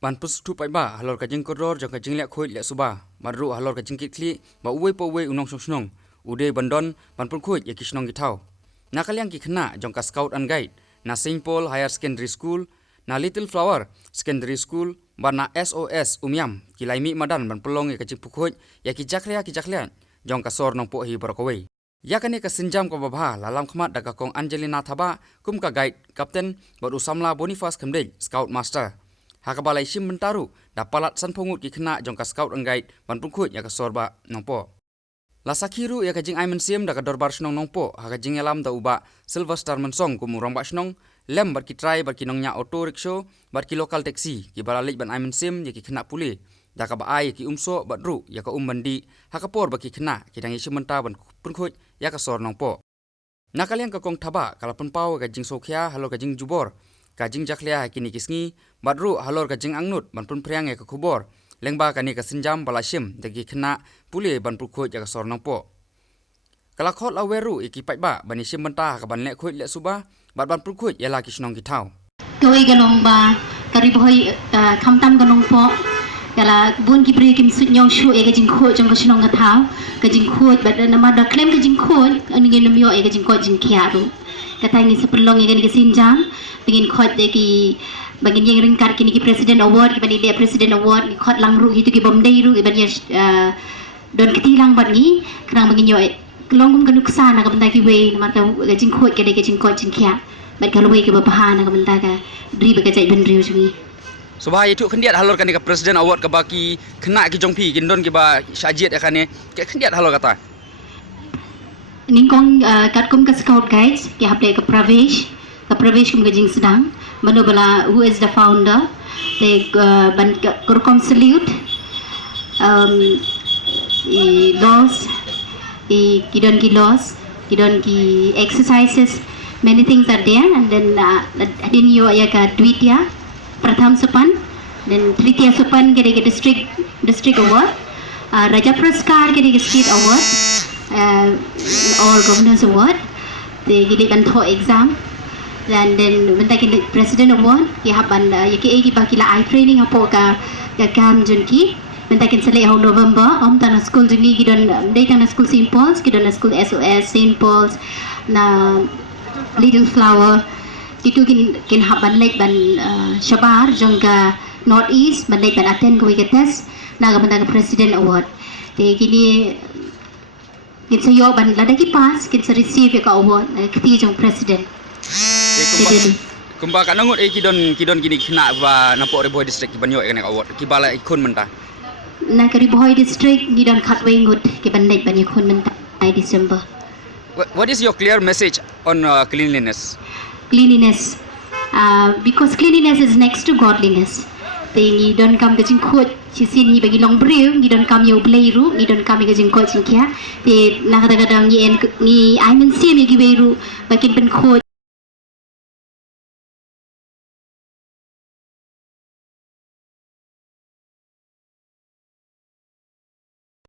ban pus tu pai ba halor ka jing koror jong ka jing lek khoi lek suba maru halor ka jing kikli ba uwe po uwe unong snong ude bandon ban pun khoi ya kisnong ki thau na kalyang ki khna jong ka scout and guide na St Paul Higher Secondary School na Little Flower Secondary School ba na SOS umyam ki laimi madan ban pelong ya ka jing pukhoi ya ki jaklia jong ka Sor Nongpoh hi borokowei ya kane ka sinjam ko babha lalam khmat daga kong Angelina thaba kum ka guide captain baru samla Boniface Khamdei scout master hakabalai sim mentaru dapalat san pongut ki khna jong ka scout and guide ban pungkhut ya ka sorba Nongpoh la sakhiru ya ka jing aimen sim da ka dorbar snong Nongpoh ha ka jing alam da uba silver star mensong ku murang ba snong lem bar ki try bar ki nongnya auto rickshaw bar ki local taxi ki balalik ban aimen sim ya ki khna puli da ka ba ai ki umso badru ya ka umbandi ha ka por ba ki khna ki dang sim menta ban pungkhut ya ka Sor Nongpoh nakaliang ka kong thaba kala penpau ka jing sokhya halo ka jing jubor ka jing jaklia kini kisngi badru halor ka jing angnut ban pun priang ka khubor lengba kani ka sinjam balashim dagi khna pule ban pukho ja ka Sor Nongpoh kala khot laweru iki pai ba bani sim banta ka ban le khoi le suba ban pukho yala kisnong ki thau koi galong ba kari Bhoi khamtam galong po kala bun ki pri kim sunyong shu e ka jing kho jong ka snong ka thau ka jing kho ba nama da claim ka jing kho ani ngem yo e ka jing kho jing khia ru kata ngi sepelong e ka sinjam ingin khot de ki bagin yang ringkar kini ki president award ki bani dia president award ni khot lang ru itu ki bomdai ru iban ya don ketilang bat ni kerang bagin yo kelongum ka nuksana ka benda ki we mar ka jing khot ke de ka jing khot jing khia bat ka luwe ki bapahan ka benda ka dri ba ka jai ben riu chungi subha itu khendiat halor kani ka president award ka baki khna ki jongpi gindon ki ba shajiat akane ke khendiat halor kata ningkong katkum ka scout guides ki haple ka pravesh kum ka jing sedang manobala who is the founder they ban kurkom salute laws kidon ki exercises many things are there and then adin yo ya ka dwitya pratham sopan then tritiya sopan ke district award raja praskar ke state award or governors award they gilikan tho exam dan benda ki president award ki haban ya ki bakila I training apo ka kam junki benda ki sele ho November om tan school jini ki don dei tan school St Paul's ki don school SOS St Paul's na Little Flower itu kin haban lek ban shabar jongga North East ban lek ban attend ko test na ga benda ka president award te kini kin sayo ban lada ki pass kin sa receive ka award kiti jong president kumba kanangut kidon kini khna ba Nongpoh Bhoi district ki banyo ka award ki bala ikun menta na kari Bhoi district ni don khatwei ngut ki bandai ban ikun menta I December. What is your clear message on cleanliness because cleanliness is next to godliness they ni don kam ka jing khot chi sin ni bagi long brew ni don kam yo blai ru ni don kam ka jing khot jing kya te na kadang-kadang ni ai men sim gi beru bakin pen khot